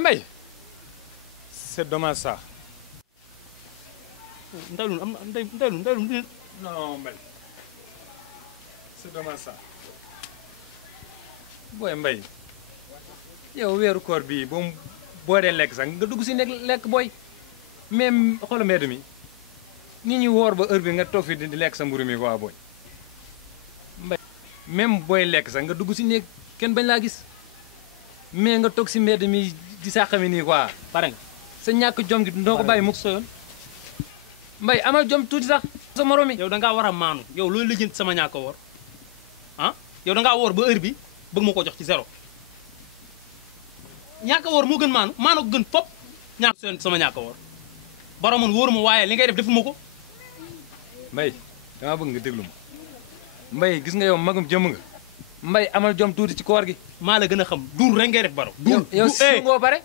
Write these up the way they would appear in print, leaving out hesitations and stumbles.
Mbaye c'est dommage ça. Ndaylu am Ndaylu non Mbaye c'est dommage ça. booy Mbaye yow weeru koor bii boo dee lekk sax nga dugg si nekk lekk booy même xoolal mbedd mi nit ñi woor ba heure bi nga toog fi di lekk sa mburu mi quoi booy Mbaye même booy lekk sax nga dugg si nekk kenn bañ laa gis mais nga toog si mbedd mi di sàqami nii quoi. pare nga sa ñàkk jom gi doo ko bàyyi mukk sa yoon Mbaye amal jom tuuti sax sa morom yi. yow da ngaa war a maanu yow loolu lijjanti sama ñàkk a woor ah yow da ngaa woor ba heure bi bëgg ma ko jox ci zéro ñàkk a woor moo gën maanu ko gën fop ñàkk seen sama ñàkk a woor borom man wóoru ma waaye li ngay def defuma ko. Mbaye dama bëgg nga déglu ma Mbaye gis nga yow magum jëm nga Mbaye amal jom tuuti ci koor gi. maa la gën a xam duur rek ngay def baro. duur yow si ngoo bare.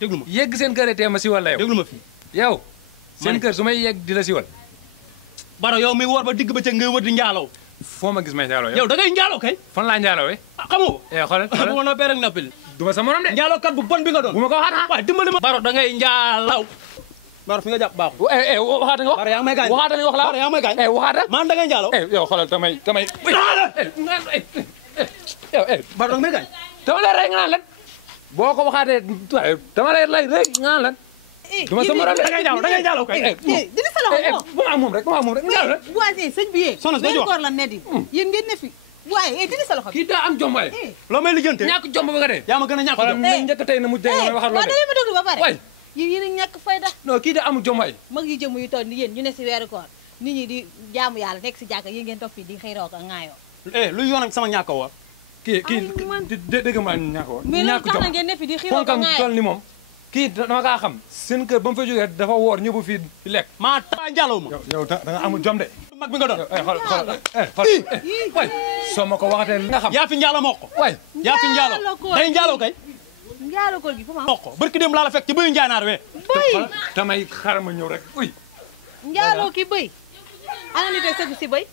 déglu ma yegg seen kër tee ma siwal la yow. déglu ma fii yow seen kër su may yegg di la siwal. baro yow mi woor ba digg ba ca ngay wër di njaalaw. foo ma gis may njaaloo yow da ngay njaaloo kay. fan laa njaaloo ah xamoo ko. xoolal bu ma noppee rek noppil. du ma sa morom de. njaaloo kat bu bon bi nga doon. bu ma ko waxaat waaye dimbali ma. baro da ngay njaalaw. baro fi nga jàpp baaxul. waxaata nga wax. baro yaa ngi may gaañ. waxaata nga wax la baro yaa ngi may gaañ. waxaata. man da ngay njaaloo. yow xoolal tamay. baro da nga may gaañ. dama lay rey nga naan lan boo ko waxaatee dama lay rey nga naan lan. du ma sa morom de. da ngay njaaloo kay. dina sa loxo bu ma moom rek nga voisin sëñ bi yee. soxna si weeru koor la ne di. yéen ngeen ne fi waaye dina sa loxo kii daa am jom waaye. loo may lijjante. ñàkk jom ba nga dee. yaa ma gën a ñàkk jom. xoolal njëkk tey na mu dee nga may waxal waaw loolu da ma déglu ba pare. waay yéen a ñàkk fayda. non kii daa amul jom waay. mag yi jëm yu toll ni yéen ñu ne si weeru koor nit ñi di jaamu yàlla nekk si jàkka yéen ngeen toog fii di xëyroo ko ŋaayoo. luy yoonam sama ñàkk a woor. kii dégg ma ñàkk woor. mais loolu ñàkk tax jom na ngeen ne fi di xëyroo ko fonkam ŋaayoo. toll ni moom kii dama kaa xam seen kër ba mu fa jógee dafa woor ñëpp fii di lekk. maa taa njaaloo ma. yow da nga amul jom de. mag bi nga doon. xool waay soo ma ko waxatee li nga xam. yaa fi njaaloo ma wax ko. waay yaa fi njaaloo day njaaloo kay. njaaloo koor gi fu ma wax ko barki dem laa la fekk ci bëyu njaanaar we. bëy damay xaaral ma ñëw rek uy. njaaloo ki bëy ana nit a sëgg si bëy